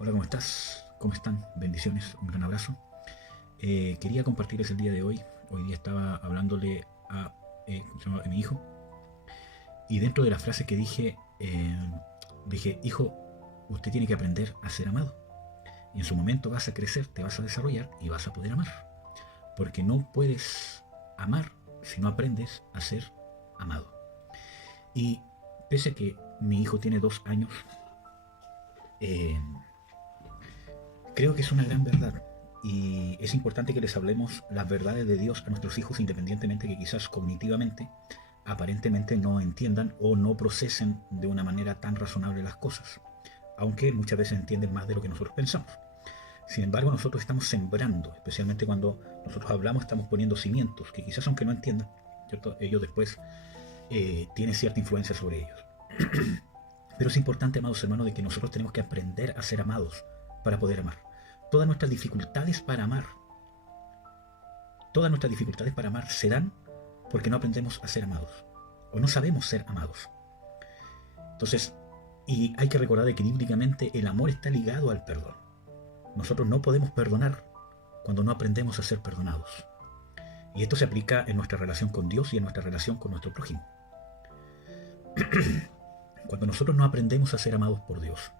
Hola, ¿cómo estás? ¿Cómo están? Bendiciones, un gran abrazo. Quería compartirles el día de hoy. Hoy día estaba hablándole ¿cómo se llama? A mi hijo, y dentro de la frase que dije, hijo, usted tiene que aprender a ser amado. Y en su momento vas a crecer, te vas a desarrollar y vas a poder amar. Porque no puedes amar si no aprendes a ser amado. Y pese a que mi hijo tiene 2 años, eh, creo que es una gran verdad y es importante que les hablemos las verdades de Dios a nuestros hijos, independientemente que quizás cognitivamente, aparentemente no entiendan o no procesen de una manera tan razonable las cosas, aunque muchas veces entienden más de lo que nosotros pensamos. Sin embargo, nosotros estamos sembrando, especialmente cuando nosotros hablamos, estamos poniendo cimientos que quizás aunque no entiendan, ¿cierto? Ellos después tienen cierta influencia sobre ellos. Pero es importante, amados hermanos, de que nosotros tenemos que aprender a ser amados para poder amar. Todas nuestras dificultades para amar, todas nuestras dificultades para amar se dan porque no aprendemos a ser amados o no sabemos ser amados. Entonces, y hay que recordar de que bíblicamente el amor está ligado al perdón. Nosotros no podemos perdonar cuando no aprendemos a ser perdonados. Y esto se aplica en nuestra relación con Dios y en nuestra relación con nuestro prójimo. Cuando nosotros no aprendemos a ser amados por Dios,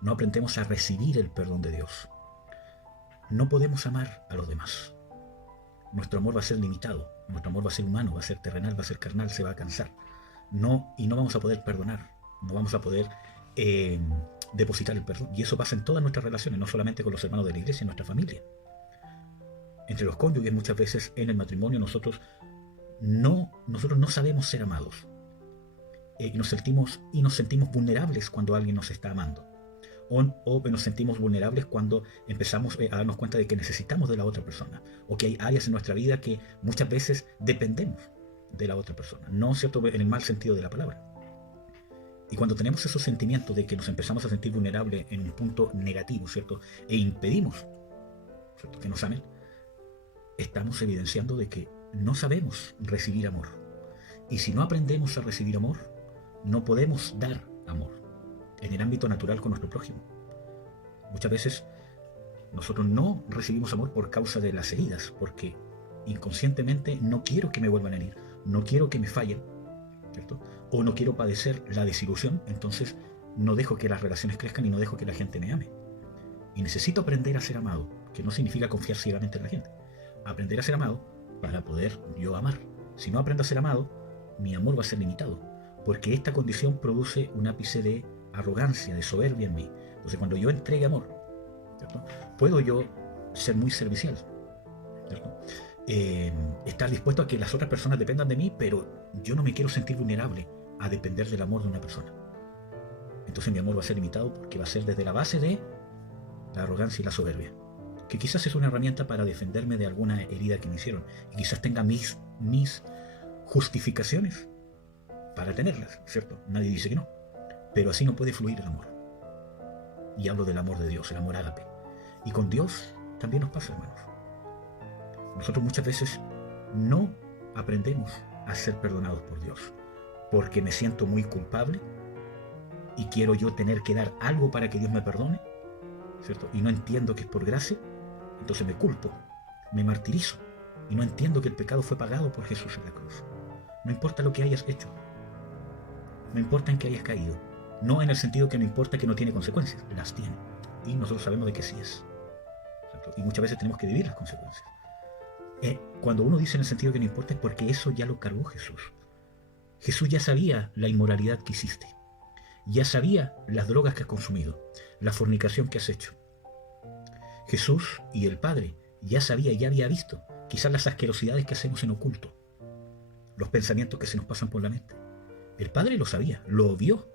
no aprendemos a recibir el perdón de Dios, no podemos amar a los demás. Nuestro amor va a ser limitado, nuestro amor va a ser humano, va a ser terrenal, va a ser carnal, se va a cansar. Y no vamos a poder perdonar, no vamos a poder depositar el perdón. Y eso pasa en todas nuestras relaciones, no solamente con los hermanos de la iglesia, en nuestra familia. Entre los cónyuges, muchas veces en el matrimonio, nosotros no sabemos ser amados. Y nos sentimos vulnerables cuando alguien nos está amando. O nos sentimos vulnerables cuando empezamos a darnos cuenta de que necesitamos de la otra persona, o que hay áreas en nuestra vida que muchas veces dependemos de la otra persona, no cierto en el mal sentido de la palabra. Y cuando tenemos esos sentimientos de que nos empezamos a sentir vulnerables en un punto negativo, ¿cierto? E impedimos, ¿cierto?, que nos amen, estamos evidenciando de que no sabemos recibir amor. Y si no aprendemos a recibir amor, no podemos dar amor en el ámbito natural con nuestro prójimo. Muchas veces nosotros no recibimos amor por causa de las heridas, porque inconscientemente no quiero que me vuelvan a herir, no quiero que me fallen, ¿cierto? O no quiero padecer la desilusión, entonces no dejo que las relaciones crezcan y no dejo que la gente me ame. Y necesito aprender a ser amado, que no significa confiar ciegamente en la gente. Aprender a ser amado para poder yo amar. Si no aprendo a ser amado, mi amor va a ser limitado, porque esta condición produce un ápice de arrogancia, de soberbia en mí. Entonces, cuando yo entregue amor, ¿cierto?, puedo yo ser muy servicial, ¿cierto? Estar dispuesto a que las otras personas dependan de mí, pero yo no me quiero sentir vulnerable a depender del amor de una persona. Entonces mi amor va a ser limitado porque va a ser desde la base de la arrogancia y la soberbia, que quizás es una herramienta para defenderme de alguna herida que me hicieron, y quizás tenga mis justificaciones para tenerlas, ¿cierto? Nadie dice que no, pero así no puede fluir el amor. Y hablo del amor de Dios, el amor ágape. Y con Dios también nos pasa, hermanos. Nosotros muchas veces no aprendemos a ser perdonados por Dios, porque me siento muy culpable y quiero yo tener que dar algo para que Dios me perdone, ¿cierto? Y no entiendo que es por gracia, entonces me culpo, me martirizo y no entiendo que el pecado fue pagado por Jesús en la cruz. No importa lo que hayas hecho, no importa en qué hayas caído, no en el sentido que no importa que no tiene consecuencias, las tiene, y nosotros sabemos de que sí es, ¿cierto? Y muchas veces tenemos que vivir las consecuencias. Cuando uno dice en el sentido que no importa, es porque eso ya lo cargó Jesús. Jesús ya sabía la inmoralidad que hiciste, ya sabía las drogas que has consumido, la fornicación que has hecho. Jesús y el Padre ya sabía, ya había visto quizás las asquerosidades que hacemos en oculto, los pensamientos que se nos pasan por la mente. El Padre lo sabía, lo vio,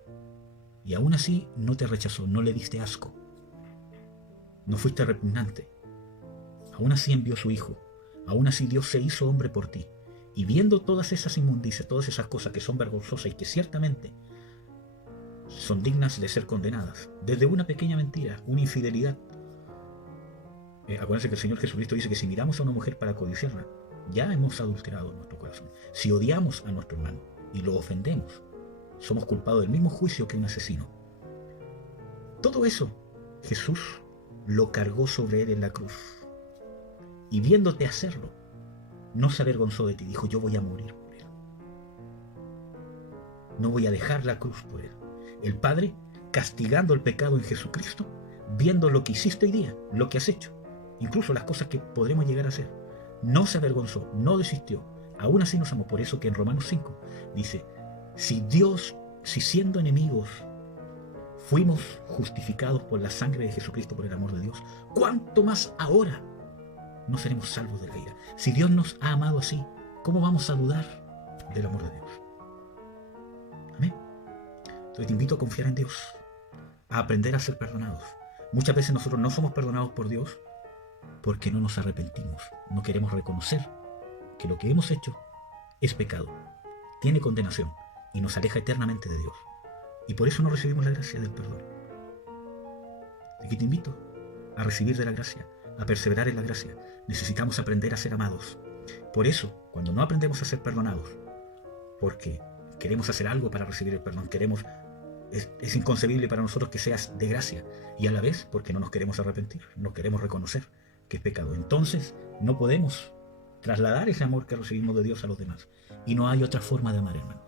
y aún así no te rechazó, no le diste asco, no fuiste repugnante. Aún así envió a su Hijo, aún así Dios se hizo hombre por ti, y viendo todas esas inmundicias, todas esas cosas que son vergonzosas y que ciertamente son dignas de ser condenadas, desde una pequeña mentira, una infidelidad. Acuérdense que el Señor Jesucristo dice que si miramos a una mujer para codiciarla, ya hemos adulterado nuestro corazón. Si odiamos a nuestro hermano y lo ofendemos, somos culpados del mismo juicio que un asesino. Todo eso Jesús lo cargó sobre él en la cruz. Y viéndote hacerlo, no se avergonzó de ti. Dijo, yo voy a morir por él. No voy a dejar la cruz por él. El Padre, castigando el pecado en Jesucristo, viendo lo que hiciste hoy día, lo que has hecho, incluso las cosas que podremos llegar a hacer, no se avergonzó, no desistió. Aún así nos amó. Por eso que en Romanos 5 dice, si siendo enemigos fuimos justificados por la sangre de Jesucristo, por el amor de Dios, ¿cuánto más ahora no seremos salvos de la ira? Si Dios nos ha amado así, ¿cómo vamos a dudar del amor de Dios? Amén. Entonces te invito a confiar en Dios, a aprender a ser perdonados. Muchas veces nosotros no somos perdonados por Dios porque no nos arrepentimos, no queremos reconocer que lo que hemos hecho es pecado, tiene condenación y nos aleja eternamente de Dios. Y por eso no recibimos la gracia del perdón. Aquí te invito a recibir de la gracia, a perseverar en la gracia. Necesitamos aprender a ser amados. Por eso, cuando no aprendemos a ser perdonados, porque queremos hacer algo para recibir el perdón, es inconcebible para nosotros que seas de gracia, y a la vez porque no nos queremos arrepentir, no queremos reconocer que es pecado. Entonces no podemos trasladar ese amor que recibimos de Dios a los demás. Y no hay otra forma de amar, hermanos.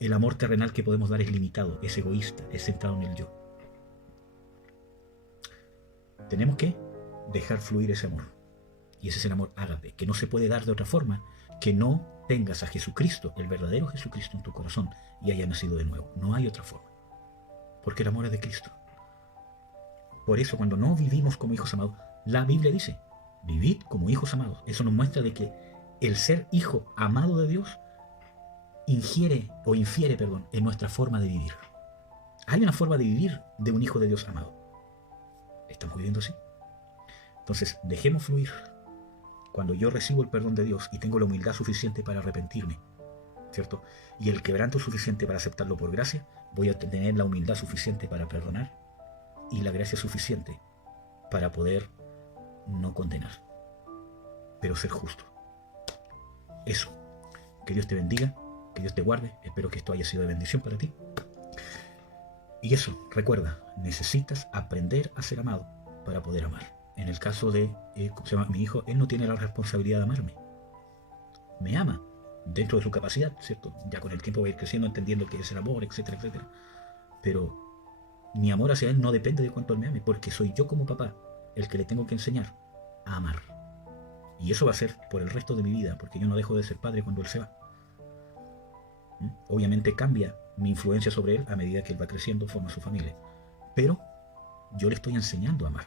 El amor terrenal que podemos dar es limitado, es egoísta, es centrado en el yo. Tenemos que dejar fluir ese amor. Y ese es el amor ágape, que no se puede dar de otra forma que no tengas a Jesucristo, el verdadero Jesucristo, en tu corazón y hayas nacido de nuevo. No hay otra forma. Porque el amor es de Cristo. Por eso, cuando no vivimos como hijos amados, la Biblia dice, vivid como hijos amados. Eso nos muestra de que el ser hijo amado de Dios infiere en nuestra forma de vivir. Hay una forma de vivir de un hijo de Dios amado. ¿Estamos viviendo así? Entonces, dejemos fluir. Cuando yo recibo el perdón de Dios y tengo la humildad suficiente para arrepentirme, ¿cierto? Y el quebranto suficiente para aceptarlo por gracia, voy a tener la humildad suficiente para perdonar y la gracia suficiente para poder no condenar, pero ser justo. Eso. Que Dios te bendiga, que Dios te guarde. Espero que esto haya sido de bendición para ti. Y eso, recuerda, necesitas aprender a ser amado para poder amar. En el caso de mi hijo, él no tiene la responsabilidad de amarme. Me ama dentro de su capacidad, ¿cierto? Ya con el tiempo voy a ir creciendo, entendiendo qué es el amor, etcétera, etcétera. Pero mi amor hacia él no depende de cuánto él me ame, porque soy yo como papá el que le tengo que enseñar a amar. Y eso va a ser por el resto de mi vida, porque yo no dejo de ser padre cuando él se va. Obviamente cambia mi influencia sobre él a medida que él va creciendo, forma su familia. Pero yo le estoy enseñando a amar,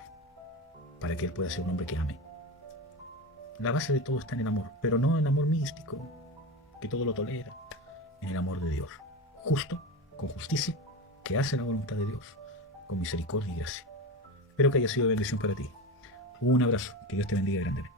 para que él pueda ser un hombre que ame. La base de todo está en el amor, pero no en el amor místico, que todo lo tolera, en el amor de Dios, justo, con justicia, que hace la voluntad de Dios, con misericordia y gracia. Espero que haya sido de bendición para ti. Un abrazo, que Dios te bendiga grandemente.